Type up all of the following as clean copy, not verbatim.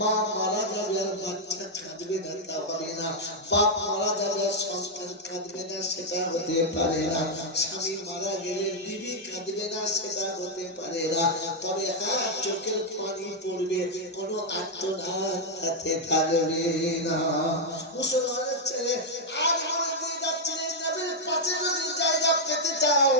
মা মারা যাবে আর বাচ্চা কাঁদবে না তা হবে না, বাপ মারা যাবে আর সন্তান কাঁদবে না সেটা হতে পারে না, স্বামী মারা গেলে বিবি কাঁদবে না সেটা হতে পারে না। তবে হ্যাঁ, চোখের পানি পড়বে, কোনো আর্তনাদ তাতে থাকবে না। মুসলমানের ছেলে আজ মনে দিয়ে যাচ্ছিলেন নবীর পাশে যদি জায়গা পেতে চাও,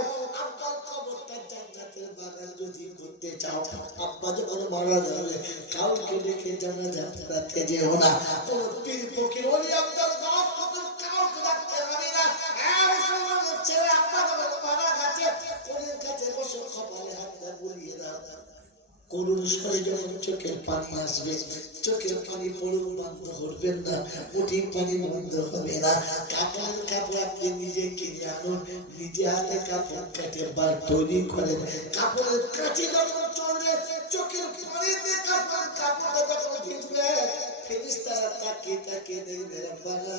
আব্বার কবরটা জান্নাতের বাগান যদি করতে চাও, আব্বা যখন মারা যাবে কাউকে দেখে জানাজা পড়াতে যেও না, কোন পীর ফকির ওলি আব্দাল গাছ কুতুব কাউকে ডাকতে হবে না। হ্যাঁ, মুসলমানের ছেলে আব্বা যখন মারা গেছে কোনের কাছে বসে কপালে হাতটা বুলিয়ে দাও, করুণ স্বরে যখন চোখের পানি আসবে, চোখের পানি পড়ুন বন্ধ করবেন না, মুঠি পানি বন্ধ হবে না। কাপড় কাপড় আপনি নিজে কিনে আনুন, নিজে হাতে কাপড় কেটে বার তৈরি করেন, কাপড়ের কাঠি যখন চলবে চোখের পানিতে কাপড় কাপড়টা যখন ভিজবে ফেরেশতারা তাকিয়ে তাকিয়ে দেখবে বাবা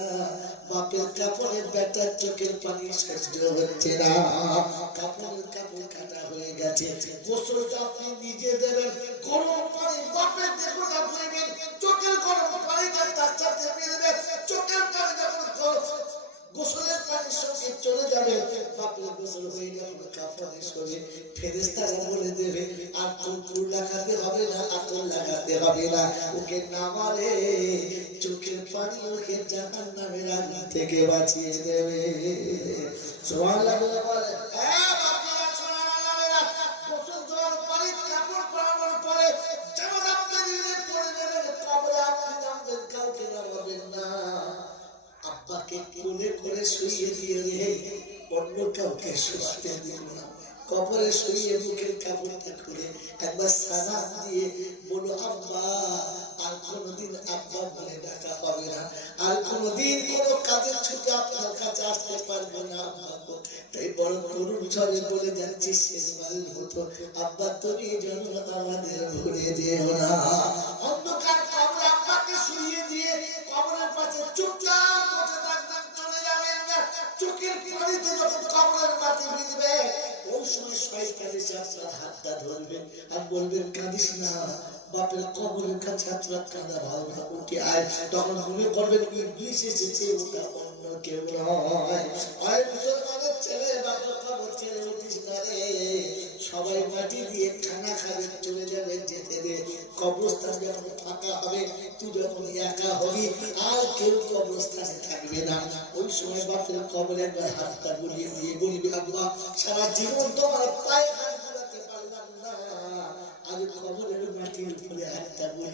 বাপের কাপড়ে বেটার চোখের পানি সহ্য হচ্ছে না, কাপড়ের কাপড় কাটা হয়ে গেছে, গোসলটা আপনি নিজে দেবেন, গরম পানি বাপের দেখুন আপনাদের চোখের গরম পানিটা তার সাথে মিলবে, চোখের পানি যখন গোসলের পানির সঙ্গে চলে যাবে বাপের গোসল হয়ে যাবে কাপড়ের শরীর, ফেরেশতারা বলে দেবে আর কর্পূর লাগাতে হবে না, আতর লাগাতে হবে না, ওকে নামারে চোখের পানি ওকে জাহান্নামের আগুন থেকে বাঁচিয়ে দেবে। সুবহানাল্লাহ বলে হ্যাঁ বাবা সুবহানাল্লাহ, গোসল দেওয়ার পরে কাপড় পরানোর পরে যেমন আপনি নিজে পরে নেবেন কবরে আপনি নামবেন, কাউকে নামাবেন না, আব্বাকে কোলে করে শুইয়ে দিয়ে রে অন্য কাউকে শুয়াতে দিন না, কবরে শুইয়ে মুখের কাপড়টা খুলে একবার সালাম দিয়ে বলো আব্বা, আর কোনোদিন আব্বা বলে ডাকা হবে না, আর কোনোদিন কোনো কাজের ছুটে আপনার কাছে আসতে পারবো না আব্বা, তাই বড় করুণ স্বরে বলে যাচ্ছি শেষবারের মতো আব্বা তুমি যেন আমাদের ভুলে যেও না। অন্ধকার কবরে আব্বাকে শুইয়ে দিয়ে কবরের পাশে চুপচাপ বসে থাকবেন, চলে যাবেন না, চোখের পানিতে যখন কবরের মাটি ভিজবে ওই সময় শয়তান এসে আপনার হাতটা ধরবেন আর বলবেন কাঁদিস না, বাপের কবরের কাছে আপনার কাঁদা ভালো না, উঠে আয়, তখন মনে করবেন ইবলিস এসেছে, ওটা অন্য কেউ নয়। হয় মুসলমানের ছেলে বাপের কবর ছেড়ে উঠিস না রে, সবাই মাটি দিয়ে খানা খাবে, চলে যাবে যেতে দে, কবরস্থান যখন ফাঁকা হবে তুই যখন একা হবি আর কেউ কবরস্থানে থাকবে না, ওই সময় বাপের কবরে একবার হাতটা বুলিয়ে দিয়ে বলবি আব্বা সারা জীবন তোমার পায়ে হাত বুলাতে পারলাম না, আজ কবরের মাটির উপরে হাতটা বুলিয়ে